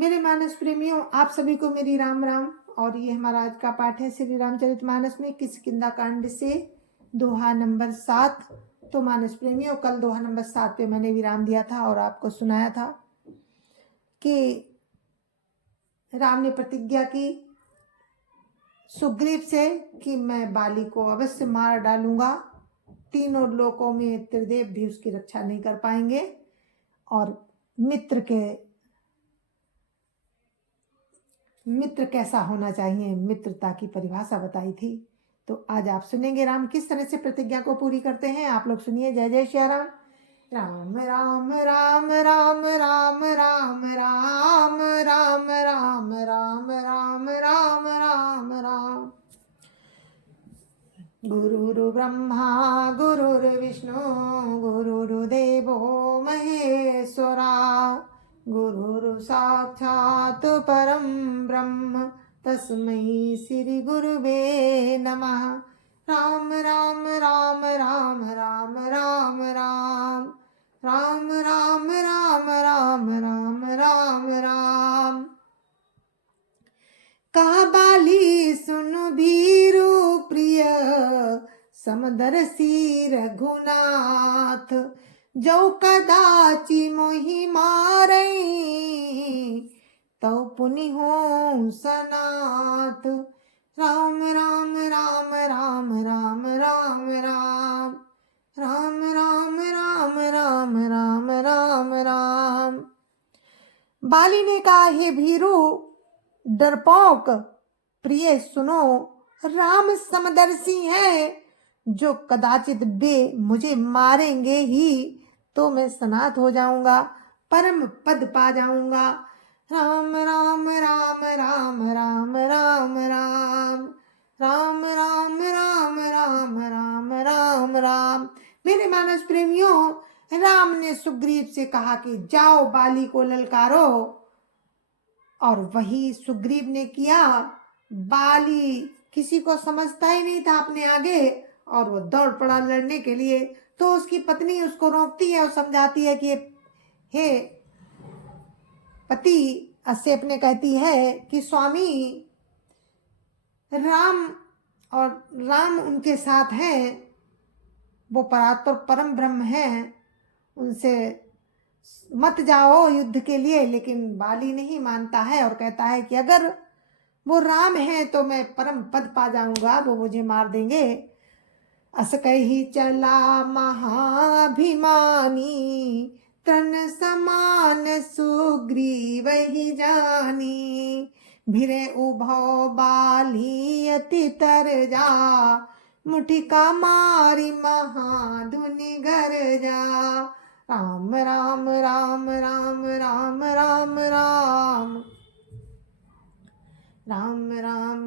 मेरे मानस प्रेमियों, आप सभी को मेरी राम राम। और ये हमारा आज का पाठ है श्री रामचरितमानस में किष्किंधा कांड से दोहा नंबर 7। तो मानस प्रेमियों, कल दोहा नंबर 7 पे मैंने विराम दिया था और आपको सुनाया था कि राम ने प्रतिज्ञा की सुग्रीव से कि मैं बाली को अवश्य मार डालूंगा, तीनों लोकों में त्रिदेव भी उसकी रक्षा नहीं कर पाएंगे। और मित्र कैसा होना चाहिए, मित्रता की परिभाषा बताई थी। तो आज आप सुनेंगे राम किस तरह से प्रतिज्ञा को पूरी करते हैं। आप लोग सुनिए। जय जय श्री राम। राम राम राम राम राम राम राम राम राम राम राम राम राम राम। गुरुर्ब्रह्मा गुरुर्विष्णु गुरुर्देवो महेश्वरा, गुरुर् साक्षात् परं ब्रह्म तस्मै श्री गुरुवे नमः। राम राम राम राम राम राम राम राम राम राम राम राम राम राम। कहा बाली सुनु धीरु प्रिय, समदर्शी रघुनाथ, जो कदाचि मोहि मारै, तौ पुनि हो सनाथ। राम राम राम राम राम राम राम राम राम राम राम राम राम राम। बाली ने कहा, हे भीरू डरपोक प्रिय सुनो, राम समदर्शी हैं, जो कदाचित वे मुझे मारेंगे ही तो मैं सनाथ हो जाऊंगा, परम पद पा जाऊंगा। राम राम राम राम राम राम राम राम राम राम राम राम राम राम। मेरे मानस प्रेमियों, राम ने सुग्रीव से कहा कि जाओ बाली को ललकारो, और वही सुग्रीव ने किया। बाली किसी को समझता ही नहीं था अपने आगे, और वो दौड़ पड़ा लड़ने के लिए। तो उसकी पत्नी उसको रोकती है और समझाती है कि हे पति, से अपने कहती है कि स्वामी, राम उनके साथ हैं, वो परात्पर परम ब्रह्म हैं, उनसे मत जाओ युद्ध के लिए। लेकिन बाली नहीं मानता है और कहता है कि अगर वो राम है तो मैं परम पद पा जाऊंगा, वो मुझे मार देंगे। अस कही चला महाभिमानी, तन समान सुग्रीव ही जानी, भिरे उभौ बाली अति तरजा, मुठिका मारी महाधुनि गरजा। राम राम राम राम राम राम राम राम राम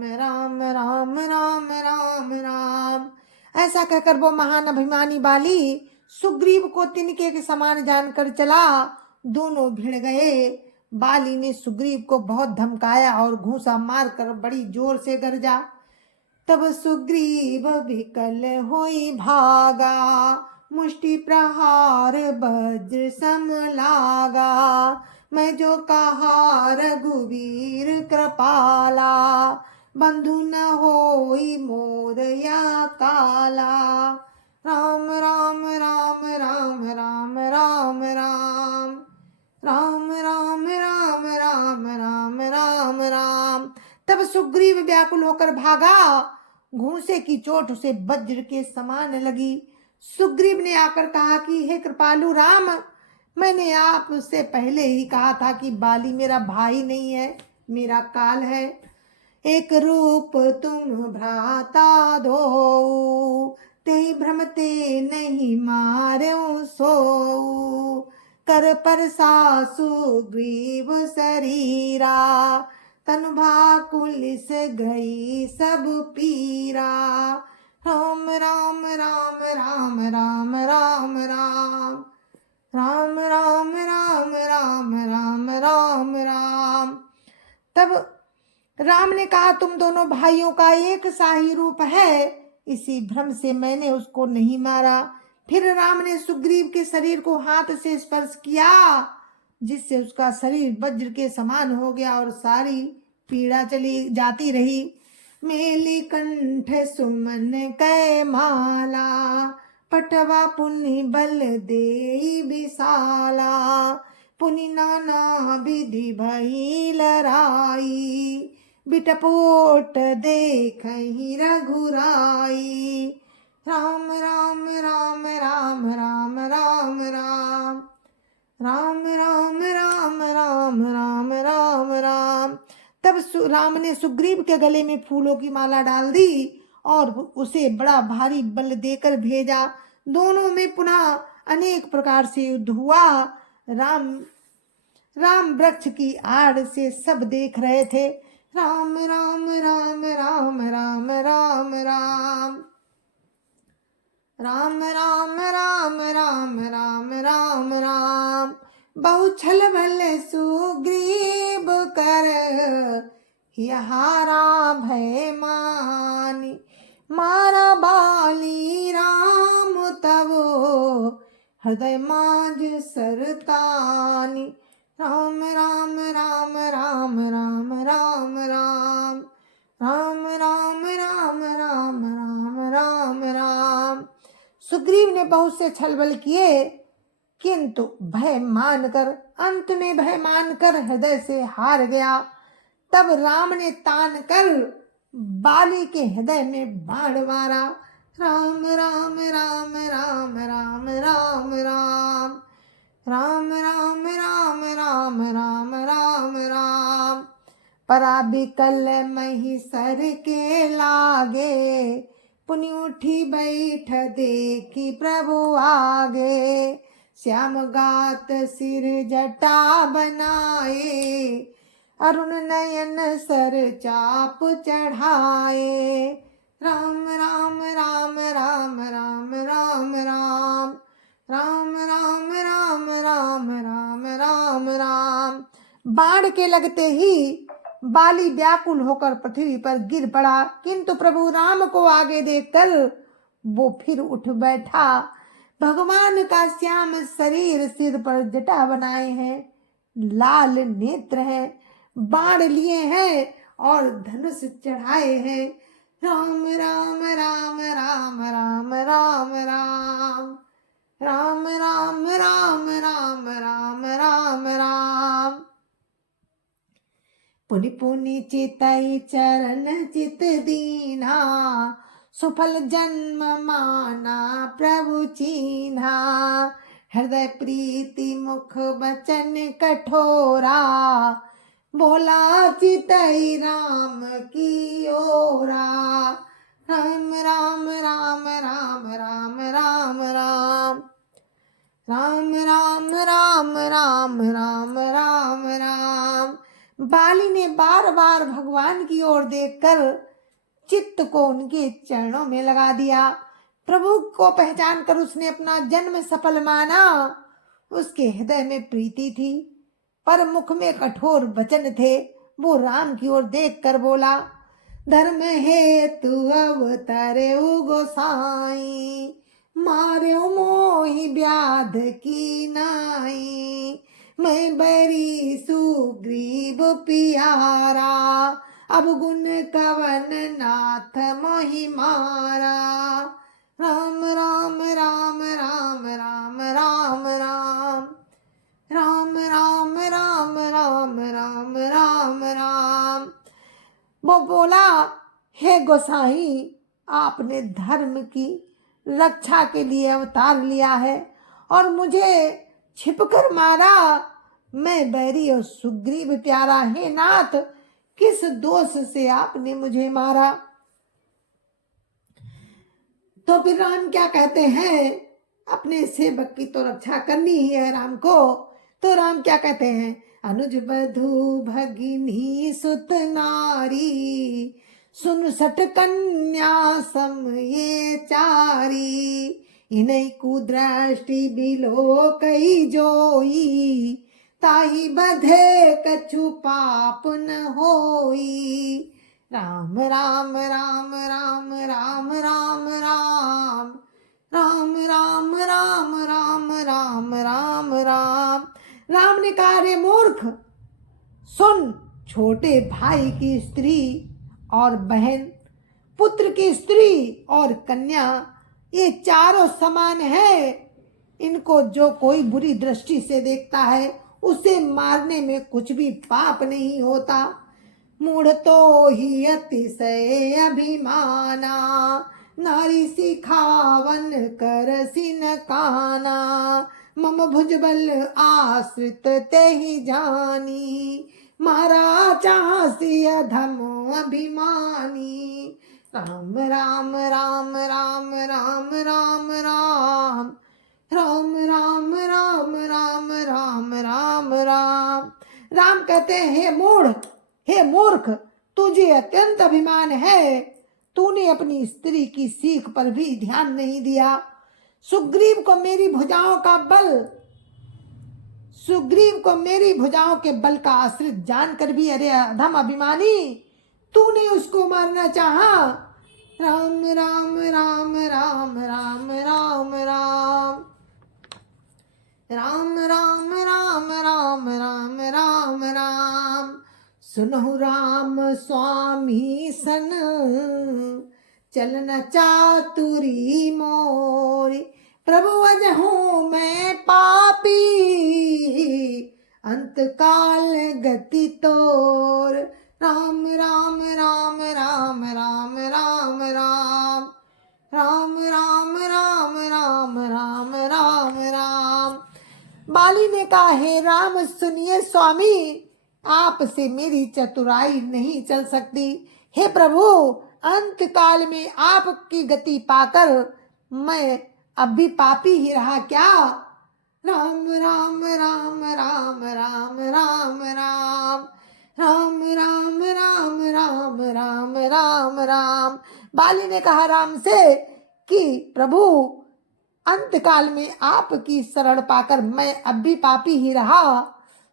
राम राम राम राम राम। ऐसा कहकर वो महान अभिमानी बाली सुग्रीव को तिनके के समान जानकर चला। दोनों भिड़ गए। बाली ने सुग्रीव को बहुत धमकाया और घूंसा मारकर बड़ी जोर से गरजा। तब सुग्रीव विकल होई भागा, मुष्टि प्रहार वज्र सम लागा। मैं जो कहा रघुवीर कृपाला, बंधु न होई मोर या काला। राम राम राम राम राम राम राम राम राम राम राम राम राम राम। तब सुग्रीव व्याकुल होकर भागा। घूंसे की चोट उसे वज्र के समान लगी। सुग्रीव ने आकर कहा कि हे कृपालु राम, मैंने आपसे पहले ही कहा था कि बाली मेरा भाई नहीं है, मेरा काल है। एक रूप तुम भ्राता दो, ते भ्रमते नहीं मार्यो सो। कर पर सुग्रीव शरीरा, तन भाकुलिस गई सब पीरा। राम राम राम राम राम राम राम राम राम राम राम राम राम राम। तब राम ने कहा, तुम दोनों भाइयों का एक सा ही रूप है, इसी भ्रम से मैंने उसको नहीं मारा। फिर राम ने सुग्रीव के शरीर को हाथ से स्पर्श किया। जिससे उसका शरीर वज्र के समान हो गया और सारी पीड़ा चली जाती रही। मेली कंठ सुमन कै माला, पटवा पुनि बल देई विशाला। पुनि नाना विधि भई लड़ाई, बिटपोट देखहि रघुराई। राम राम राम राम राम राम राम राम राम राम राम राम राम राम। तब राम ने सुग्रीव के गले में फूलों की माला डाल दी और उसे बड़ा भारी बल देकर भेजा। दोनों में पुनः अनेक प्रकार से युद्ध हुआ। राम वृक्ष की आड़ से सब देख रहे थे। राम राम राम राम राम राम राम राम राम राम राम राम राम राम। बहु छल बल सुग्रीव कर, यहारा भय मानी। मारा बाली राम तब, हृदय माज सरतानी। राम राम राम राम राम राम राम राम राम राम राम राम राम राम। सुग्रीव ने बहुत से छल बल किए, किंतु भय मानकर अंत में भय मानकर हृदय से हार गया। तब राम ने तान कर बाली के हृदय में बाण मारा। राम राम राम राम राम राम राम राम राम राम राम राम राम राम। पराबिकल महिषर के लागे, पुनि उठी बैठ देखी प्रभु आगे। श्याम गात सिर जटा बनाए, अरुण नयन सर चाप चढ़ाए। राम राम राम राम राम राम राम राम राम राम राम राम राम राम। बाण के लगते ही बाली व्याकुल होकर पृथ्वी पर गिर पड़ा, किंतु प्रभु राम को आगे देखकर वो फिर उठ बैठा। भगवान का श्याम शरीर, सिर पर जटा बनाए हैं, लाल नेत्र हैं, बाण लिए हैं और धनुष चढ़ाए हैं। राम राम राम राम राम राम राम राम राम राम राम राम राम राम। पुनि पुनि चितई चरण चित दीना, सुफल जन्म माना प्रभु चीन्हा। हृदय प्रीति मुख बचन कठोरा, बोला चितई राम की ओरा। राम राम राम राम राम राम राम राम राम राम राम राम राम राम। बाली ने बार बार भगवान की ओर देखकर चित्त को उनके चरणों में लगा दिया। प्रभु को पहचान कर उसने अपना जन्म सफल माना। उसके हृदय में प्रीति थी, पर मुख में कठोर वचन थे। वो राम की ओर देख कर बोला, धर्म हेतु अवतरे गोसाई, मार्यो मोहि व्याध की नाई। मैं बैरी सुग्रीव पियारा, अब गुण कवन नाथ मोहि मारा। राम राम राम राम राम राम राम राम राम राम राम राम राम राम। वो बोला, हे गोसाई, आपने धर्म की रक्षा के लिए अवतार लिया है और मुझे छिपकर मारा। मैं बैरी और सुग्रीव प्यारा, हे नाथ, किस दोष से आपने मुझे मारा। तो फिर राम क्या कहते हैं, अपने सेवक की तो रक्षा करनी ही है राम को। तो राम क्या कहते हैं, अनुज बधू भगिनी सुत नारी, सुन सठ कन्या सम ये चारी। इनई कुदृष्टि बिलो कई जोई, ताई बधे कछु पाप न होई। राम राम राम राम राम राम राम राम राम राम राम राम राम राम। राम ने कहा, रे मूर्ख, सुन, छोटे भाई की स्त्री और बहन, पुत्र की स्त्री और कन्या, ये चारों समान है। इनको जो कोई बुरी दृष्टि से देखता है उसे मारने में कुछ भी पाप नहीं होता। मूढ़ तो ही अतिशय अभिमाना, नारी सिखावन कर सिन काना, मम भुजबल आश्रित ते ही जानी, मारा चाहसी अधम अभिमानी। राम राम राम राम राम राम राम राम राम राम राम राम राम राम। राम कहते हैं, हे मूर्ख, तुझे अत्यंत अभिमान है। तूने अपनी स्त्री की सीख पर भी ध्यान नहीं दिया। सुग्रीव को मेरी भुजाओं के बल का आश्रित जानकर भी, अरे अधम अभिमानी, तूने उसको मारना चाहा। राम राम राम राम राम राम राम राम राम राम राम राम राम राम। सुनहु राम स्वामी सन, चलन चातुरी मोरी, प्रभु अजहूँ मैं पापी, अंत काल गति तोर। राम राम राम राम राम राम राम राम राम राम राम राम राम राम। बाली ने कहा, हे राम सुनिए स्वामी, आपसे मेरी चतुराई नहीं चल सकती। हे प्रभु, अंत काल में आपकी गति पाकर मैं अब भी पापी ही रहा क्या? राम राम राम राम राम राम राम राम राम राम राम राम राम राम। बाली ने कहा राम से कि प्रभु, अंत काल में आपकी शरण पाकर मैं अब भी पापी ही रहा।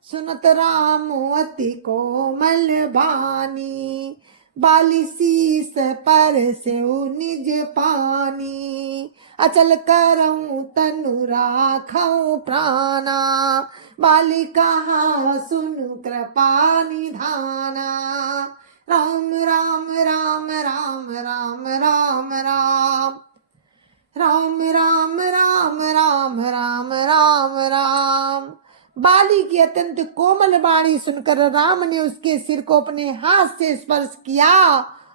सुनत राम अति कोमल बानी, बाली शीस पर से निज पानी, अचल करऊं तनु राखऊं प्राणा, बाली कहा सुनु कृपा निधाना। राम राम राम राम राम राम राम राम राम राम राम राम राम राम। बाली की अत्यंत कोमल वाणी सुनकर राम ने उसके सिर को अपने हाथ से स्पर्श किया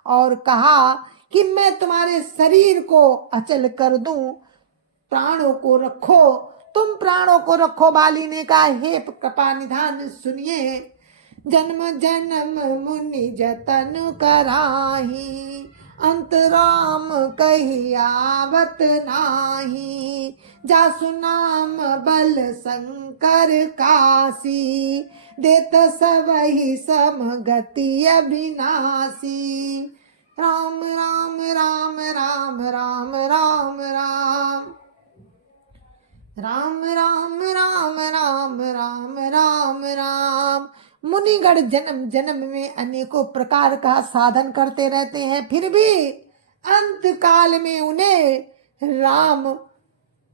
और कहा कि मैं तुम्हारे शरीर को अचल कर दूं, प्राणों को रखो, तुम प्राणों को रखो। बाली ने कहा, हे कृपा निधान सुनिए, जन्म जन्म मुनि जतन कराही, अंत राम कही आवत नाही, जासु नाम बल शंकर काशी, देत सबहि समगति अविनाशी। राम राम राम राम राम राम राम राम राम राम राम राम राम राम। मुनिगण जन्म जन्म में अनेकों प्रकार का साधन करते रहते हैं, फिर भी अंत काल में उन्हें राम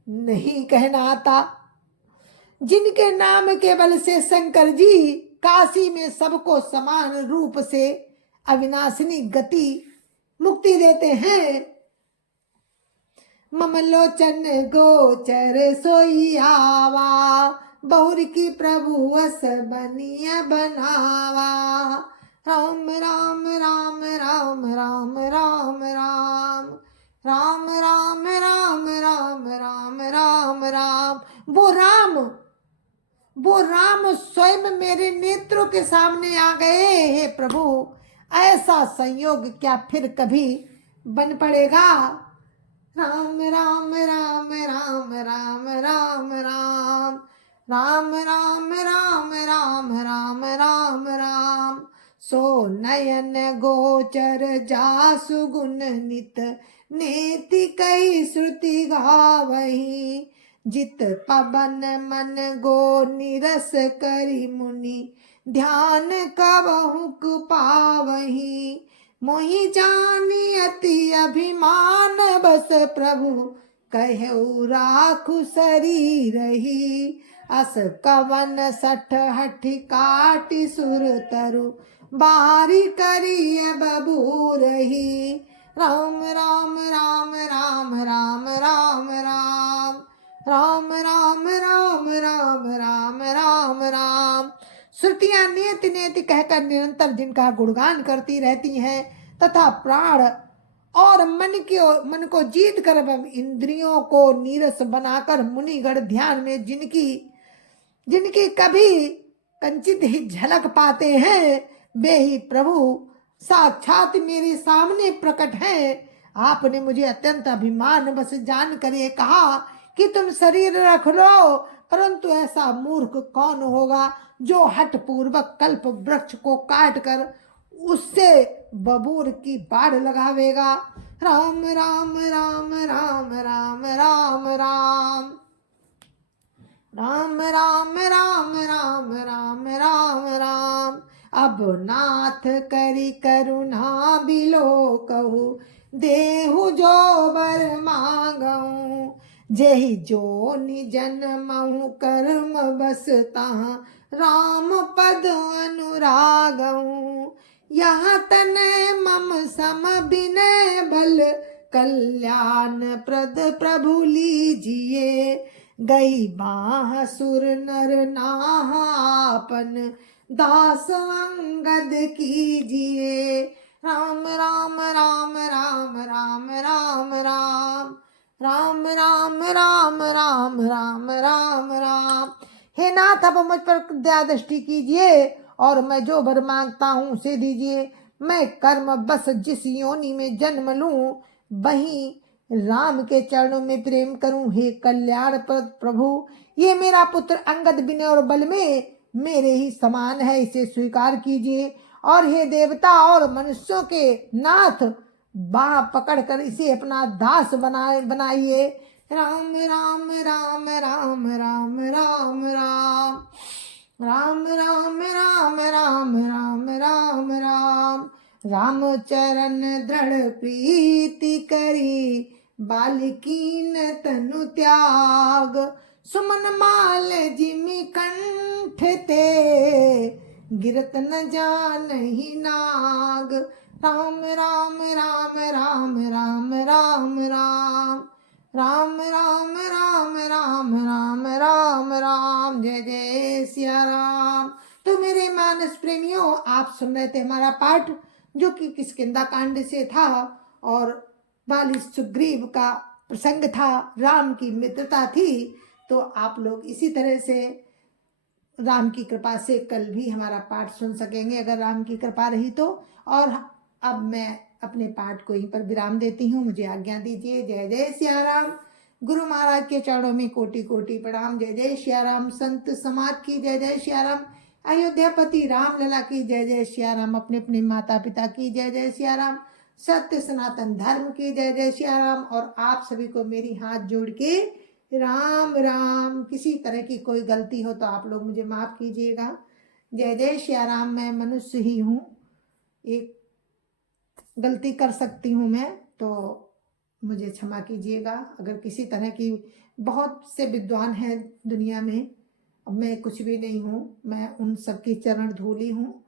नहीं कहना आता। जिनके नाम के बल से शंकर जी काशी में सबको समान रूप से अविनाशिनी गति मुक्ति देते हैं। ममलोचन गोचर सोई आवा, बहुर की प्रभु अस बनिया बनावा। राम राम राम राम राम राम राम राम राम राम राम राम राम राम। वो राम स्वयं मेरे नेत्रों के सामने आ गए। हे प्रभु, ऐसा संयोग क्या फिर कभी बन पड़ेगा? राम राम राम राम राम राम राम राम राम राम राम राम राम राम। सो नयन गोचर जासु गुण नित, नेति कई श्रुति गावही, जित पवन मन गो निरस करी मुनि, ध्यान कबहु पावही। मोहि जानी अति अभिमान बस प्रभु, कहु राखु शरीर ही, अस कवन सठ हठी काटी सुर तरु बारी करिय बबू रही। राम राम राम राम राम राम राम राम राम राम राम राम राम राम। श्रुतियां नियति नियति कहकर निरंतर जिनका गुणगान करती रहती हैं तथा प्राण और मन को जीत कर एवं इंद्रियों को नीरस बनाकर मुनिगण ध्यान में जिनकी कभी कंचित ही झलक पाते हैं वे ही प्रभु साक्षात मेरे सामने प्रकट हैं। आपने मुझे अत्यंत अभिमान बस जान कर ये कहा कि तुम शरीर रख लो, परंतु ऐसा मूर्ख कौन होगा जो हठ पूर्वक कल्प वृक्ष को काट कर उससे बबूर की बाढ़ लगावेगा। राम राम राम राम राम राम राम राम राम राम राम राम राम राम। अब नाथ करी करुणा बिलो कहू देहु जो बर मांगऊ। जेहि जो निजन महु कर्म बसता राम पद अनुरागऊ। यहाँ तनय मम सम बिनय भल कल्याण प्रद प्रभु लीजिए। गई बाह सुर नर नाहापन दास अंगद कीजिए। राम राम राम राम राम राम राम राम राम राम राम राम राम राम। हे नाथ अब मुझ पर दया दृष्टि कीजिए और मैं जो वर मांगता हूँ उसे दीजिए। मैं कर्म बस जिस योनि में जन्म लूं वहीं राम के चरणों में प्रेम करूं। हे कल्याण प्रभु ये मेरा पुत्र अंगद विनय और बल में मेरे ही समान है, इसे स्वीकार कीजिए। और हे देवता और मनुष्यों के नाथ बाह पकड़कर इसे अपना दास बनाइए। राम राम राम राम राम राम राम राम राम राम राम राम राम राम। राम चरण दृढ़ प्रीति करी बालिकीन तनु त्याग। सुमन माल जिमि कंठ ते गिरत न जानहि नाग। राम राम राम राम राम राम राम राम राम राम राम राम राम राम। जय जय सिया राम। तो मेरे मानस प्रेमियों आप सुन रहे थे हमारा पाठ जो कि किष्किंधा कांड से था और बाली सुग्रीव का प्रसंग था, राम की मित्रता थी। तो आप लोग इसी तरह से राम की कृपा से कल भी हमारा पाठ सुन सकेंगे अगर राम की कृपा रही तो। और अब मैं अपने पाठ को यहीं पर विराम देती हूँ, मुझे आज्ञा दीजिए। जय जय सिया राम। गुरु महाराज के चरणों में कोटि कोटि प्रणाम। जय जय सिया राम। संत समाज की जय जय सिया राम। अयोध्यापति राम लला की जय जय सिया राम। अपने अपने माता पिता की जय जय सिया राम। सत्य सनातन धर्म की जय जय सिया राम। और आप सभी को मेरी हाथ जोड़ के राम राम। किसी तरह की कोई गलती हो तो आप लोग मुझे माफ कीजिएगा। जय जय सिया राम। मैं मनुष्य ही हूँ, एक गलती कर सकती हूँ मैं, तो मुझे क्षमा कीजिएगा। अगर किसी तरह की, बहुत से विद्वान हैं दुनिया में, अब मैं कुछ भी नहीं हूँ, मैं उन सबकी चरण धूली हूँ।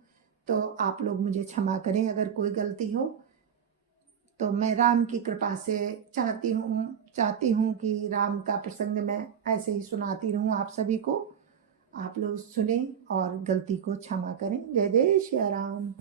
तो आप लोग मुझे क्षमा करें अगर कोई गलती हो। तो मैं राम की कृपा से चाहती हूँ कि राम का प्रसंग मैं ऐसे ही सुनाती रहूँ आप सभी को। आप लोग सुने और गलती को क्षमा करें। जय जय श्री राम।